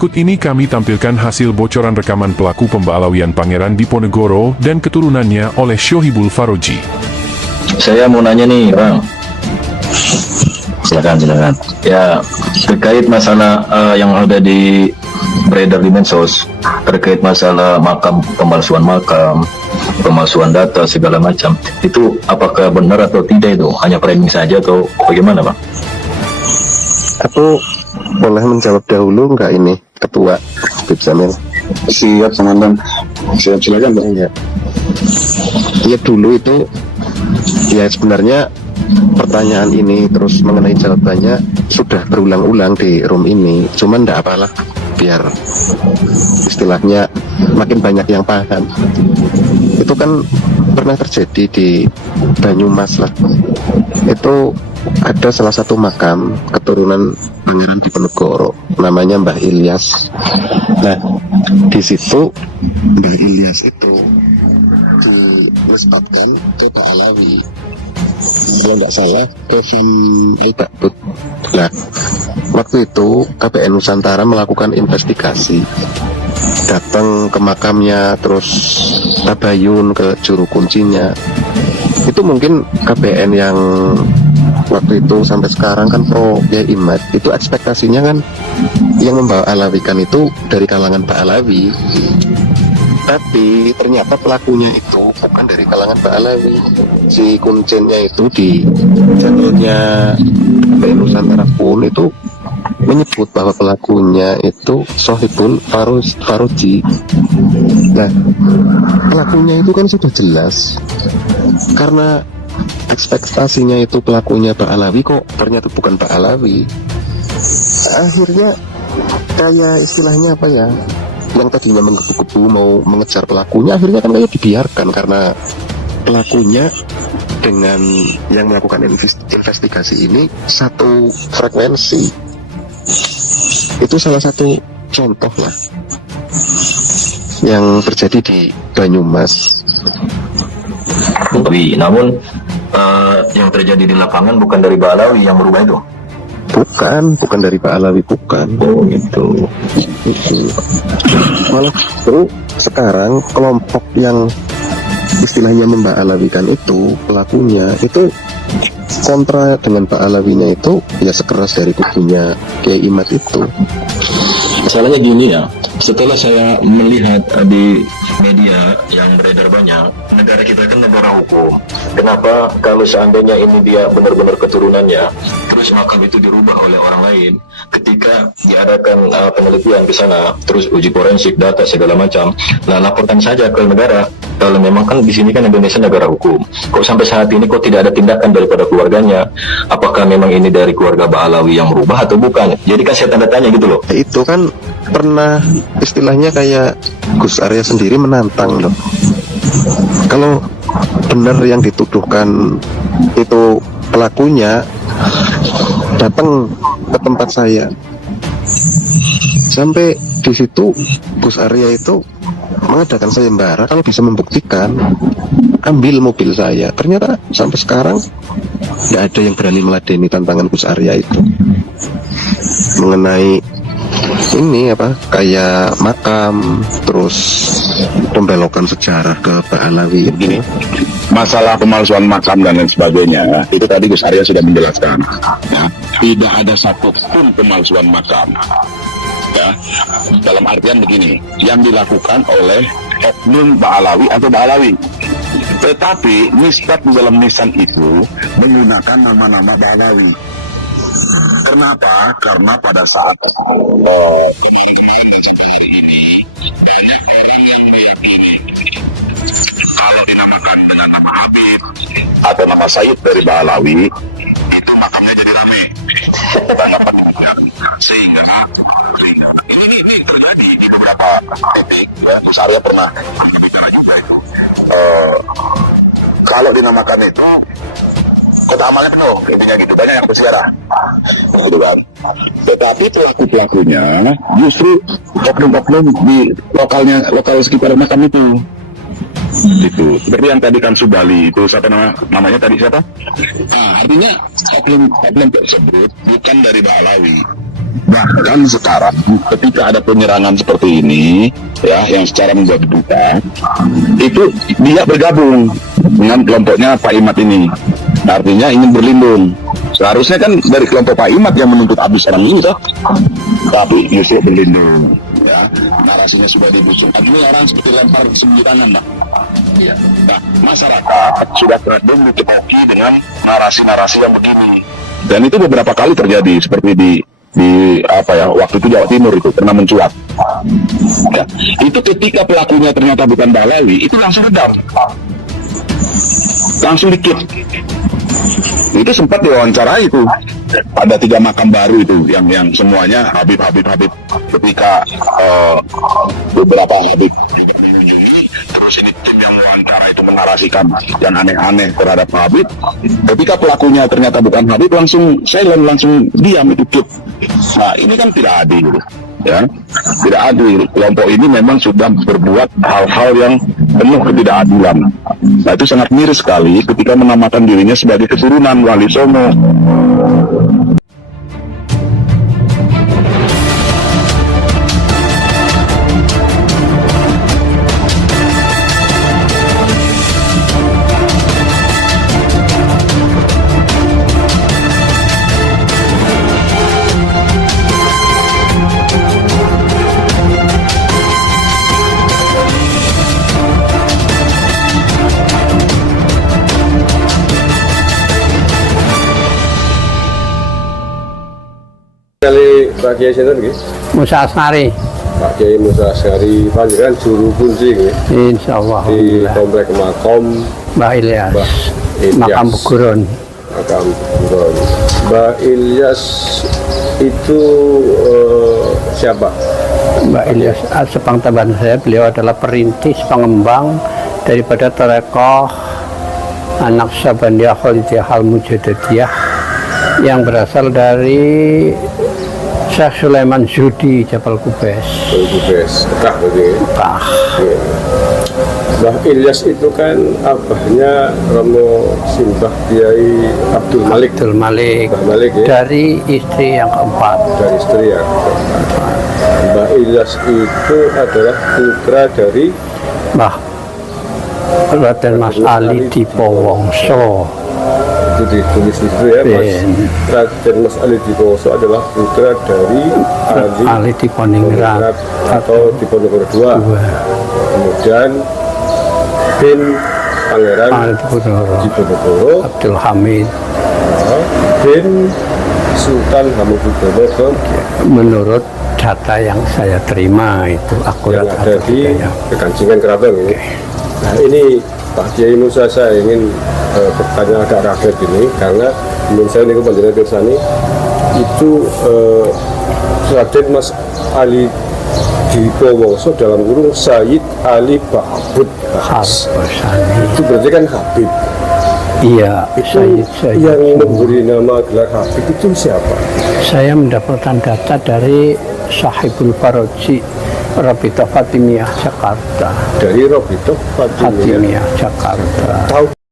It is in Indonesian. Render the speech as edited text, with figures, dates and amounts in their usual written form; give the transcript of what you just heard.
Berikut ini kami tampilkan hasil bocoran rekaman pelaku pembalawian Pangeran Diponegoro dan keturunannya oleh Shohibul Faroji. Saya mau nanya nih, Bang. Silakan. Ya, terkait masalah yang ada di beredar di medsos, terkait masalah pemalsuan makam, pemalsuan data segala macam, itu apakah benar atau tidak, itu hanya framing saja atau bagaimana, Bang? Aku boleh menjawab dahulu nggak ini, Ketua Bib Samil? Siap, Komandan. Siap, silakan, Bang. Iya, dulu itu ya sebenarnya pertanyaan ini terus mengenai jawabannya sudah berulang-ulang di room ini, cuman nggak apalah, biar istilahnya makin banyak yang paham. Itu kan pernah terjadi di Banyumas lah. Itu ada salah satu makam keturunan Pangeran Diponegoro, namanya Mbah Ilyas. Nah, di situ Mbah Ilyas itu dinisbatkan ke Pak Alawi, kalau nggak salah Kevin Bakbut. Nah, waktu itu KPN Nusantara melakukan investigasi, datang ke makamnya, terus tabayun ke juru kuncinya. Itu mungkin KPN yang waktu itu sampai sekarang kan pro ya Imad, itu ekspektasinya kan yang membawa Alawikan itu dari kalangan Pak Alawi. Tapi ternyata pelakunya itu bukan dari kalangan Pak Alawi. Si kuncennya itu di channelnya KPN Nusantara pun itu menyebut bahwa pelakunya itu Shohibul Faroji. Nah, pelakunya itu kan sudah jelas. Karena ekspektasinya itu pelakunya Pak Alawi, kok ternyata bukan Pak Alawi. Akhirnya kayak istilahnya apa ya, yang tadinya menggebu-gebu mau mengejar pelakunya, akhirnya kan kayak dibiarkan karena pelakunya dengan yang melakukan investigasi ini satu frekuensi. Itu salah satu contoh lah yang terjadi di Banyumas. Tapi namun yang terjadi di lapangan bukan dari Pak Alawi yang berubah itu? Bukan dari Pak Alawi, bukan. Oh gitu. Malah itu sekarang kelompok yang istilahnya Mbak Alawikan itu pelakunya itu kontra dengan Pak Alawinya, itu ya sekeras dari kubunya Kiai Imad itu. Masalahnya gini ya, setelah saya melihat di media yang beredar banyak, negara kita kan negara hukum. Kenapa kalau seandainya ini dia benar-benar keturunannya, terus makam itu dirubah oleh orang lain, ketika diadakan penelitian ke sana, terus uji forensik, data segala macam, nah laporkan saja ke negara. Kalau memang kan di sini kan Indonesia negara hukum, kok sampai saat ini kok tidak ada tindakan daripada keluarganya? Apakah memang ini dari keluarga Pak Alawi yang merubah atau bukan? Jadi kan saya tanda tanya gitu loh. Itu kan pernah istilahnya kayak Gus Arya sendiri menantang loh. Kalau benar yang dituduhkan itu pelakunya, datang ke tempat saya. Sampai di situ Gus Arya itu mengadakan sayembara, kalau bisa membuktikan ambil mobil saya. Ternyata sampai sekarang nggak ada yang berani meladeni tantangan Gus Arya itu mengenai ini apa, kayak makam, terus pembelokan sejarah ke Pak Alawi. Gini, masalah pemalsuan makam dan lain sebagainya, itu tadi Gus Arya sudah menjelaskan. Ya, tidak ada satupun pemalsuan makam. Ya, dalam artian begini, yang dilakukan oleh oknum Pak Alawi atau Pak Alawi. Tetapi nisbat di dalam nisan itu menggunakan nama-nama Pak Alawi. Kenapa? Karena pada saat ini banyak orang yang meyakini kalau dinamakan dengan nama Habib atau nama Said dari Pak Alawi, itu makamnya jadi ramai. Tanggapan banyak. Sehingga ini terjadi di beberapa titik. Gus Arya pernah berbicara juga itu. Kalau dinamakan itu kota amalnya penuh, intinya gitu, banyak yang bersejarah, gitu kan. Tetapi pelaku-pelakunya justru oknum-oknum di lokal sekitar makam itu. Itu seperti yang tadi kan Subali itu, siapa namanya tadi siapa? Nah, artinya oknum tersebut bukan dari Pak Alawi, Bahkan sekarang ketika ada penyerangan seperti ini, ya, yang secara membuat duka, itu dia bergabung dengan kelompoknya Pak Imat ini. Artinya ingin berlindung. Seharusnya kan dari kelompok Pak Imat yang menuntut habis orang ini, toh. Tapi justru berlindung. Ya, narasinya sudah dibusungkan. Ini orang seperti lempar sembirangan, Pak. Ya. Nah, masyarakat sudah terhadap dikepoki dengan narasi-narasi yang begini. Dan itu beberapa kali terjadi, seperti di apa ya, waktu itu Jawa Timur itu pernah mencuat. Ya, itu ketika pelakunya ternyata bukan Balawi, itu langsung redam, langsung dikit. Itu sempat diwawancarai itu. Ada 3 makam baru itu yang semuanya Habib. Ketika beberapa Habib, terus ini tim yang mewawancara itu menarasikan yang aneh-aneh terhadap Habib. Ketika pelakunya ternyata bukan Habib, langsung silent, langsung diam itu cuk. Nah, ini kan tidak adil, ya, tidak adil. Kelompok ini memang sudah berbuat hal-hal yang penuh ketidakadilan. Nah, itu sangat miris sekali ketika menamakan dirinya sebagai keturunan Wali Songo. Kali Pak Kiai Sinten nggih? Musa Asnari, Pak Kiai Musa Asyari panjenengan juru kunci nggih insya Allah. di komplek makom Mbah Ilyas, Mbah Ilyas. makam Buguron. Makam Buron. Mbak Ilyas itu siapa? Mbah Ilyas sepengetahuan saya, beliau adalah perintis pengembang daripada torekoh anak Sabandia Khalidiyah Al Mujadadiyah yang berasal dari Syekh Sulaiman Zudi Jabal Kubes. Bes. Kah berarti. Pak, Iya. Mbah Ilyas itu kan abahnya Romo Simbah Kiai Abdul Malik. Abdul Malik, Mbah Malik ya. dari istri yang keempat. Dari istri ya. Mbah Ilyas itu adalah putra dari Mbah Raden Mas Ali Dipowongso. itu ditulis di situ ya, Mas Ben. Raden Mas Ali Diposo adalah putra dari Ali Diponingrat atau Diponegoro II. Kemudian bin Pangeran Ali Diponegoro Abdul Hamid. bin Sultan Hamengkubuwono ke Menurut data yang saya terima itu akurat yang ada atau di tidak ya? Kekancingan Keraton ini. Nah ini Pak Kiai Musa, saya ingin bertanya agak kaget ini karena menurut saya ini panjenengan pirsani itu Raden Mas Ali Dipowongso dalam kurung Sayyid Ali Ba'bud Khas. Habsani. Itu berarti kan Habib. Iya, Itu saya yang memberi nama gelar Habib itu siapa? saya mendapatkan data dari Sahibul Faroji Rabita Fatimiyah Jakarta. Dari Robito Fatimiyah. Fatimiyah Jakarta. Tahu